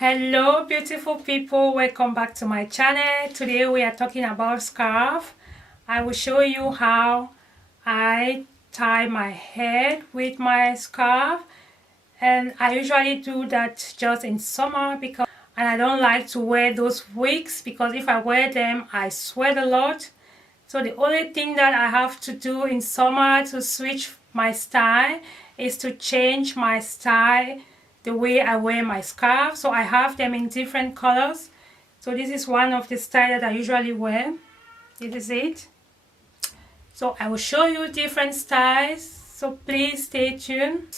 Hello beautiful people, welcome back to my channel. Today we are talking about scarf. I will show you how I tie my head with my scarf, and I usually do that just in summer because I don't like to wear those wigs because if I wear them I sweat a lot. So the only thing that I have to do in summer to switch my style is to change my style the way I wear my scarf. So I have them in different colors. So this is one of the styles that I usually wear. This is it. So I will show you different styles. So please stay tuned.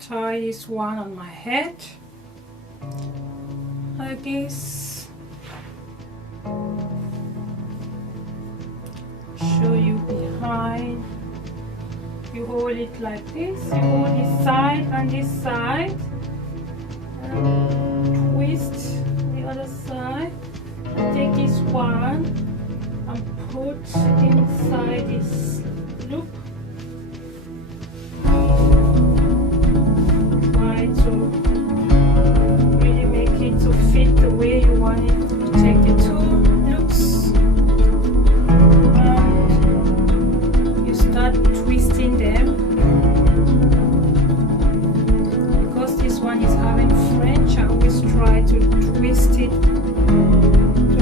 Tie this one on my head like this. Show you behind. You hold it like this. You hold this side and this side. And twist the other side. Take this one and put inside this loop. Try to really make it to fit the way you want it. Take the two loops and you start twisting them. Because this one is having French, I always try to twist it, to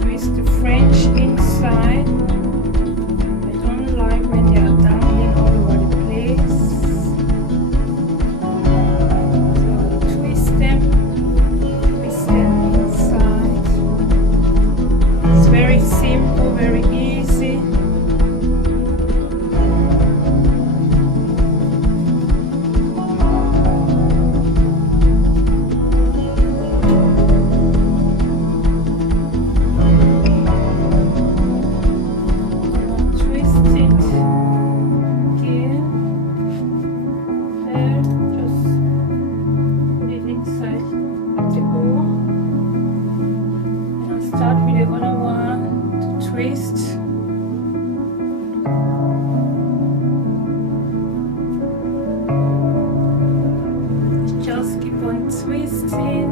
twist the French inside. I don't like when they are dangling all over the place. So twist them inside. It's very simple, very easy. Start with the other one to twist. Just keep on twisting.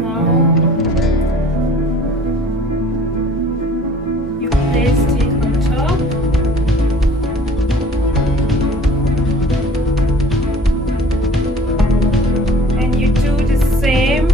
Now you placed it on top. And you do the same.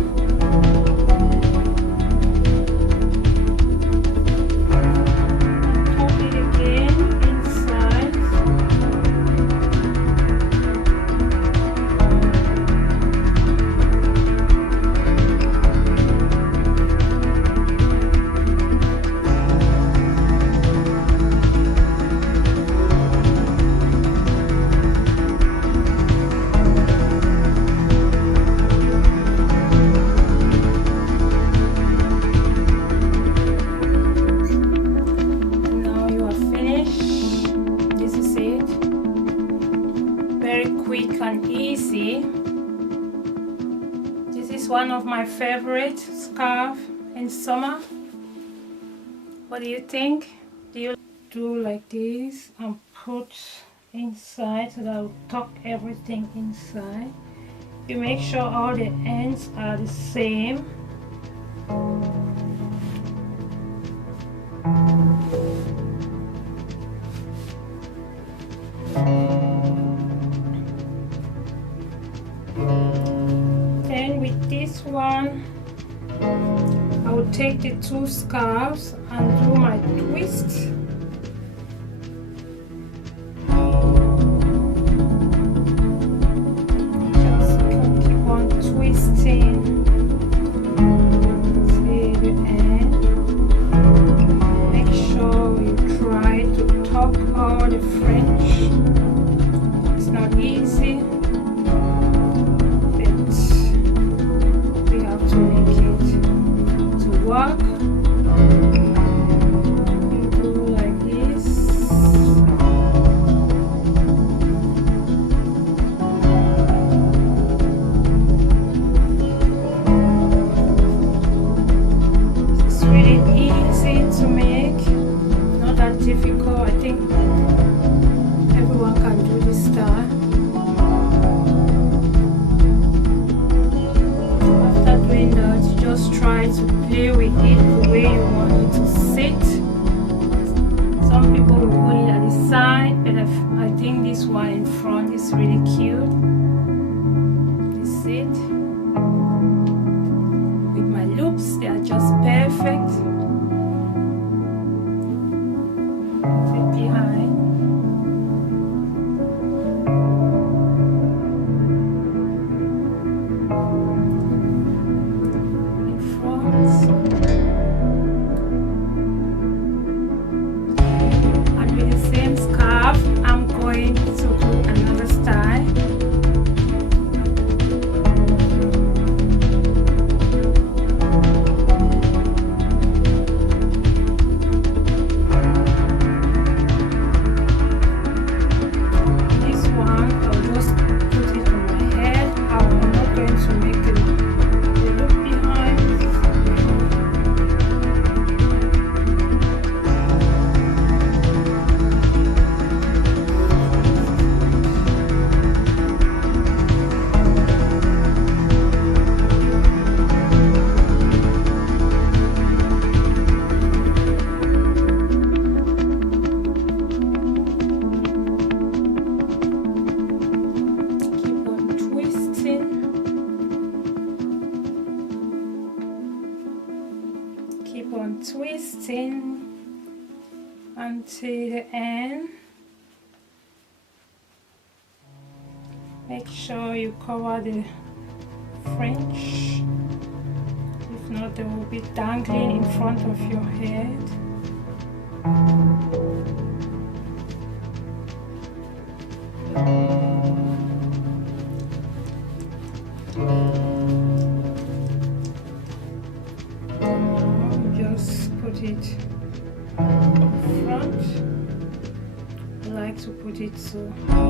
Quick and easy. This is one of my favorite scarf in summer. What do you think? Do you do like this and put inside so that will tuck everything inside? You make sure all the ends are the same. Then with this one, I will take the two scarves and do my twist. Just keep on twisting till the end. Make sure you try to tuck all the French. It's not easy. To make it to work, you do like this. It's really easy to make, not that difficult. I think everyone can do this style. Some people will put it at the side, but I think this one in front is really cute. This is it. With my loops, they are just perfect. Sit behind. In front. I'm going to do another style. This one, I'll just put it on my head. I'm not going to make a look behind. Keep on twisting until the end. Make sure you cover the fringe, if not they will be dangling in front of your head. Put it in front. I like to put it so on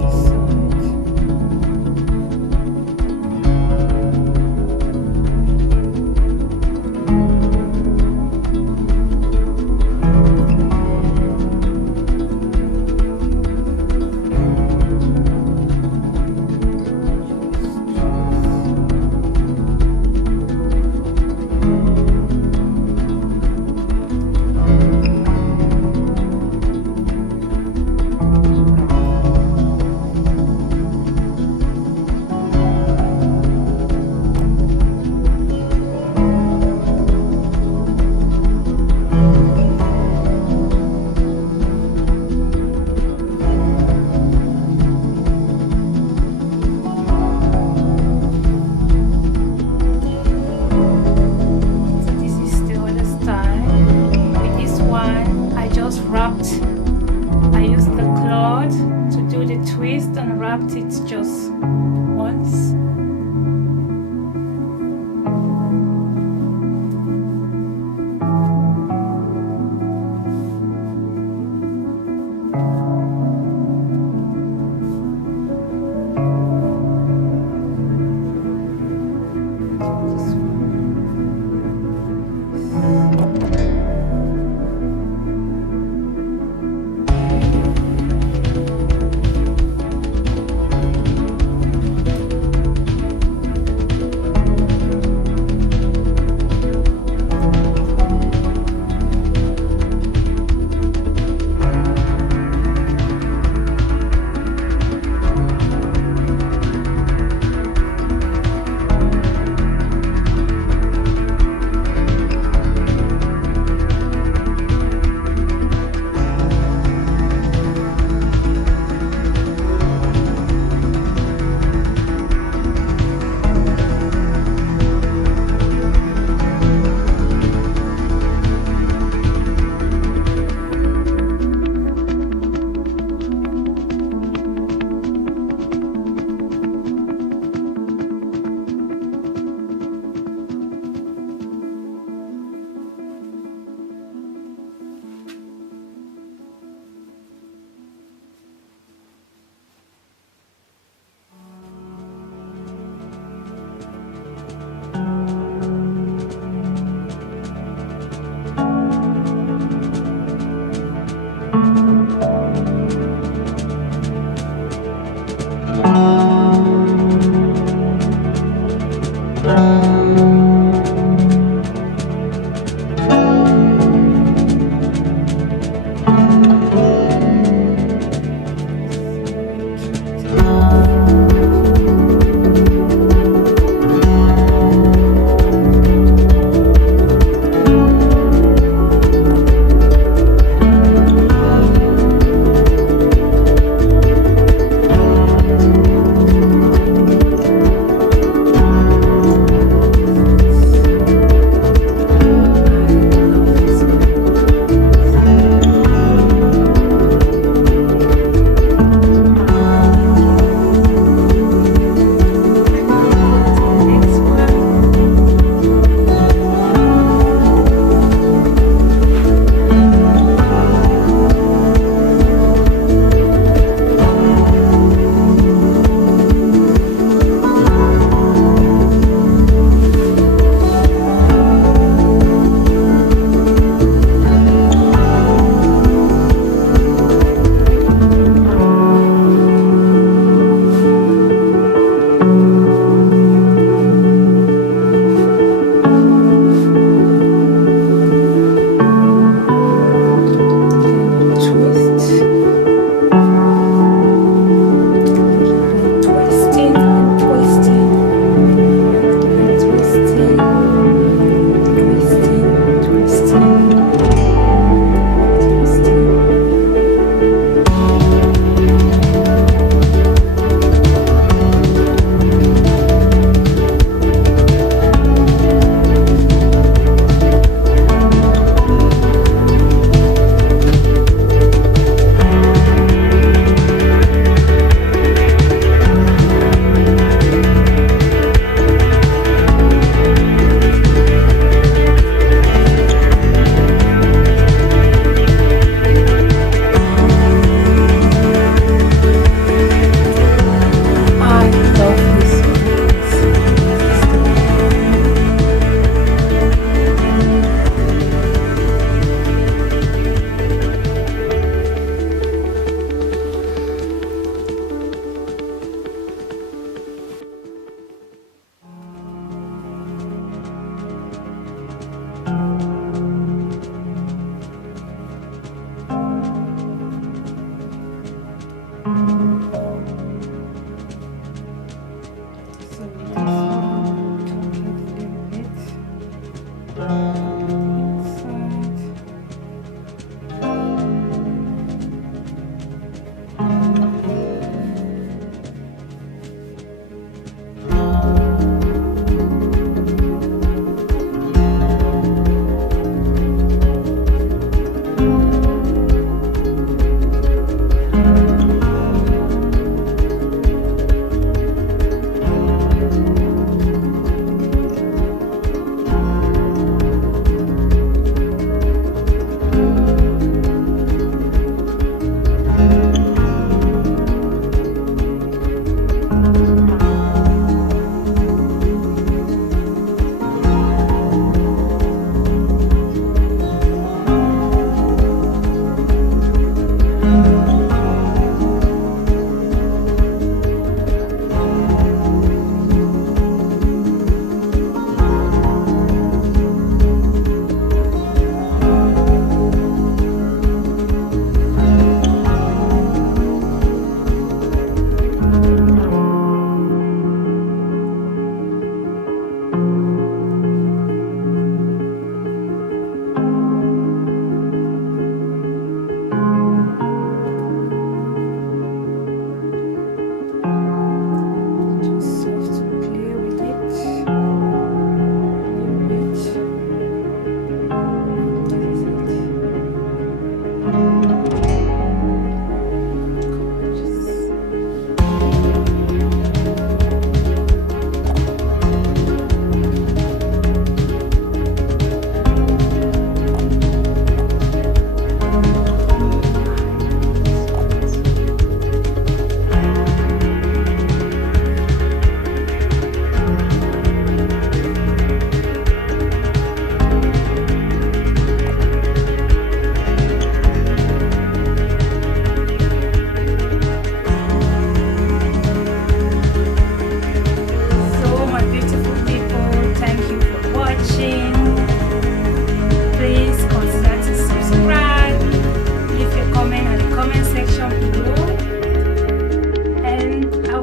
twist and wrapped it just once.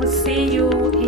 see you